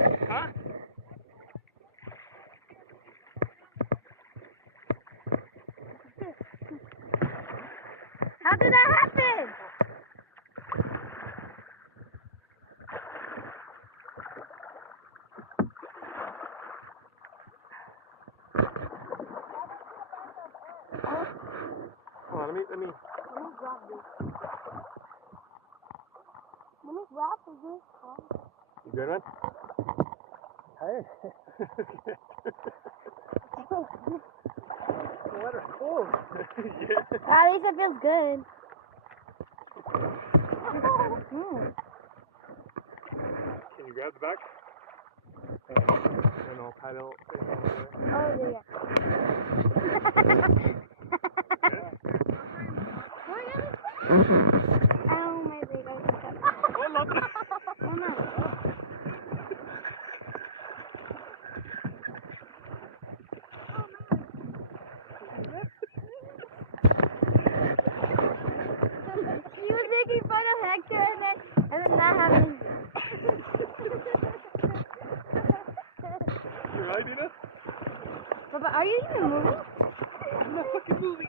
Huh? How did that happen? Hold on, let me Let me grab this. Let me grab this. You good, man? Tired. The water's cold. Yeah. At least it feels good. Can you grab the back? And I'll paddle. Oh, yeah. Oh, my big. Oh, no. Oh, no. He was making fun of Hector and then not having. You right, Dina? Papa, are you even moving? I'm not fucking moving.